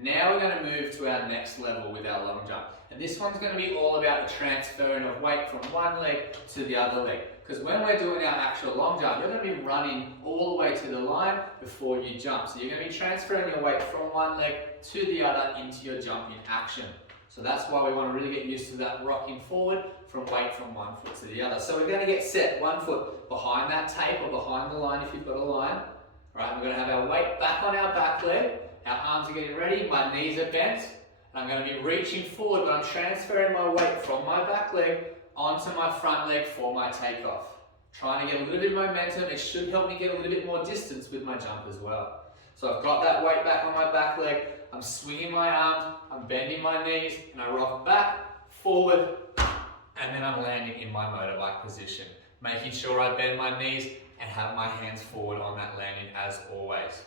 Now we're going to move to our next level with our long jump. And this one's going to be all about the transferring of weight from one leg to the other leg. Because when we're doing our actual long jump, you're going to be running all the way to the line before you jump. So you're going to be transferring your weight from one leg to the other into your jumping action. So that's why we want to really get used to that rocking forward from weight from one foot to the other. So we're going to get set, one foot behind that tape or behind the line if you've got a line. All right, we're going to have our weight back on our back leg. Our arms are getting ready, my knees are bent. And I'm going to be reaching forward, but I'm transferring my weight from my back leg onto my front leg for my takeoff. Trying to get a little bit of momentum. It should help me get a little bit more distance with my jump as well. So I've got that weight back on my back leg. I'm swinging my arms, I'm bending my knees, and I rock back, forward, and then I'm landing in my motorbike position. Making sure I bend my knees and have my hands forward on that landing as always.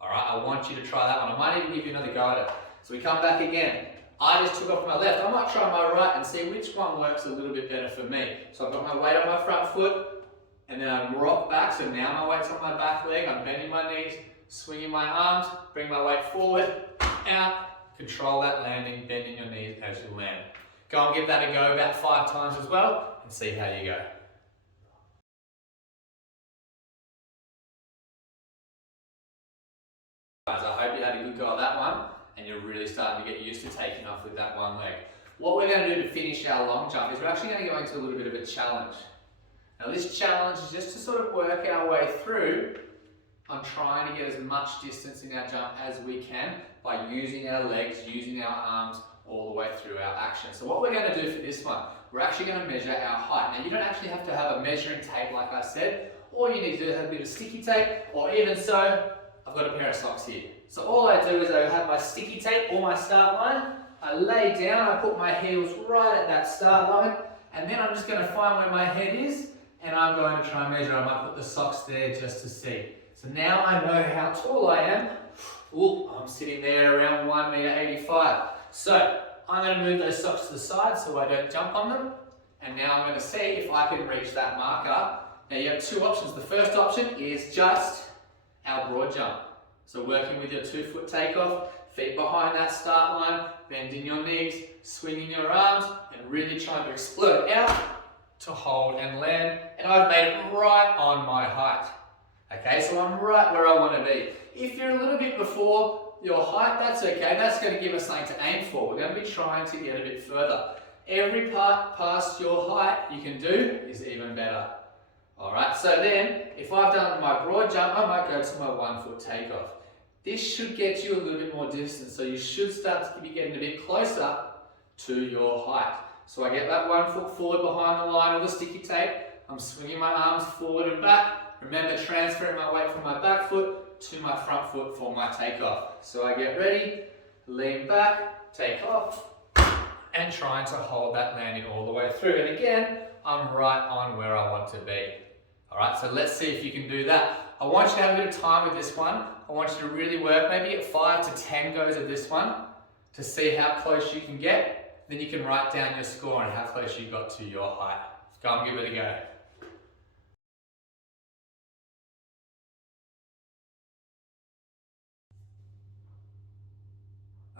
All right, I want you to try that one. I might even give you another go at it. So we come back again. I just took off my left. I might try my right and see which one works a little bit better for me. So I've got my weight on my front foot, and then I rock back. So now my weight's on my back leg. I'm bending my knees, swinging my arms, bring my weight forward, out, control that landing, bending your knees as you land. Go and give that a go about 5 times as well, and see how you go. Guys, I hope you had a good go at that one, and you're really starting to get used to taking off with that one leg. What we're going to do to finish our long jump is we're actually going to go into a little bit of a challenge. Now this challenge is just to sort of work our way through on trying to get as much distance in our jump as we can by using our legs, using our arms all the way through our action. So what we're going to do for this one, we're actually going to measure our height. Now you don't actually have to have a measuring tape like I said. All you need to do is have a bit of sticky tape, or even so, I've got a pair of socks here. So all I do is I have my sticky tape or my start line, I lay down, I put my heels right at that start line, and then I'm just going to find where my head is, and I'm going to try and measure. I might put the socks there just to see. So now I know how tall I am. Ooh, I'm sitting there around 1.85 m. So I'm going to move those socks to the side so I don't jump on them. And now I'm going to see if I can reach that marker. Now you have 2 options. The first option is just our broad jump. So working with your 2-foot takeoff, feet behind that start line, bending your knees, swinging your arms, and really trying to explode out to hold and land. And I've made it right on my height. Okay, so I'm right where I want to be. If you're a little bit before your height, that's okay. That's going to give us something to aim for. We're going to be trying to get a bit further. Every part past your height you can do is even better. Alright, so then, if I've done my broad jump, I might go to my 1-foot takeoff. This should get you a little bit more distance, so you should start to be getting a bit closer to your height. So I get that 1 foot forward behind the line of the sticky tape, I'm swinging my arms forward and back. Remember, transferring my weight from my back foot to my front foot for my takeoff. So I get ready, lean back, take off, and trying to hold that landing all the way through. And again, I'm right on where I want to be. Alright, so let's see if you can do that. I want you to have a bit of time with this one. I want you to really work, maybe get 5 to 10 goes of this one to see how close you can get. Then you can write down your score and how close you got to your height. Go and give it a go.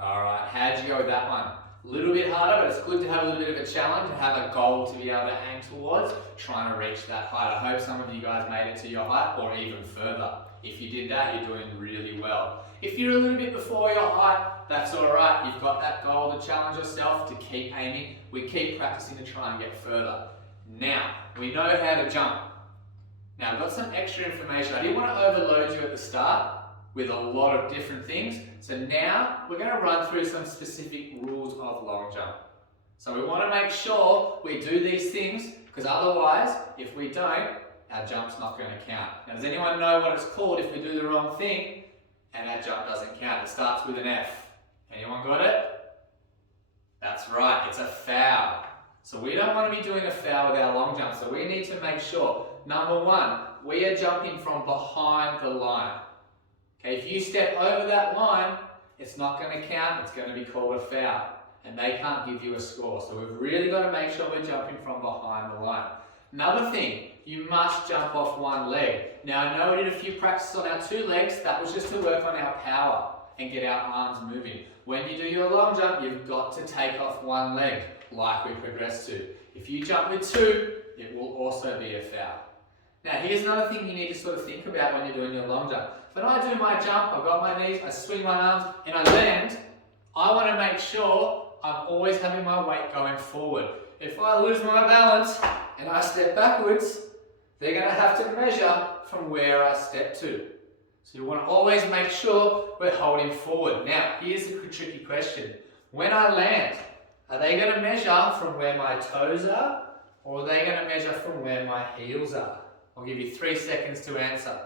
Alright, how'd you go with that one? A little bit harder, but it's good to have a little bit of a challenge and have a goal to be able to aim towards, trying to reach that height. I hope some of you guys made it to your height or even further. If you did that, you're doing really well. If you're a little bit before your height, that's alright. You've got that goal to challenge yourself, to keep aiming. We keep practicing to try and get further. Now, we know how to jump. Now, I've got some extra information. I didn't want to overload you at the start with a lot of different things. So now we're going to run through some specific rules of long jump. So we want to make sure we do these things, because otherwise, if we don't, our jump's not going to count. Now, does anyone know what it's called if we do the wrong thing and our jump doesn't count? It starts with an F. Anyone got it? That's right, it's a foul. So we don't want to be doing a foul with our long jump. So we need to make sure, number 1, we are jumping from behind the line. Okay, if you step over that line, it's not going to count, it's going to be called a foul. And they can't give you a score. So we've really got to make sure we're jumping from behind the line. Another thing, you must jump off one leg. Now I know we did a few practices on our 2 legs, that was just to work on our power. and get our arms moving. When you do your long jump, you've got to take off one leg, like we progressed to. If you jump with two, it will also be a foul. Now here's another thing you need to sort of think about when you're doing your long jump. When I do my jump, I've got my knees, I swing my arms, and I land, I want to make sure I'm always having my weight going forward. If I lose my balance and I step backwards, they're going to have to measure from where I step to. So you want to always make sure we're holding forward. Now, here's a tricky question. When I land, are they going to measure from where my toes are, or are they going to measure from where my heels are? I'll give you 3 seconds to answer.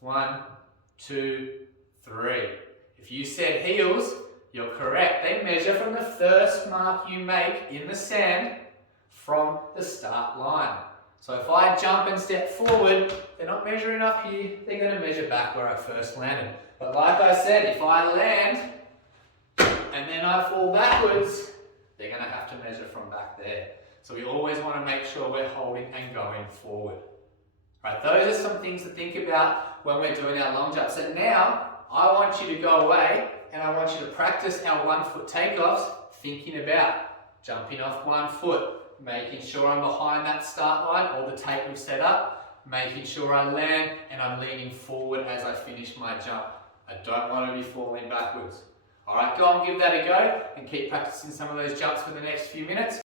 1, 2, 3. If you said heels, you're correct. They measure from the first mark you make in the sand from the start line. So if I jump and step forward, they're not measuring up here, they're going to measure back where I first landed. But like I said, if I land and then I fall backwards, they're going to have to measure from back there. So we always want to make sure we're holding and going forward. Right, those are some things to think about when we're doing our long jump. So now, I want you to go away and I want you to practice our 1 foot takeoffs, thinking about jumping off 1 foot, making sure I'm behind that start line or the take we've set up, making sure I land and I'm leaning forward as I finish my jump. I don't want to be falling backwards. Alright, go and give that a go and keep practicing some of those jumps for the next few minutes.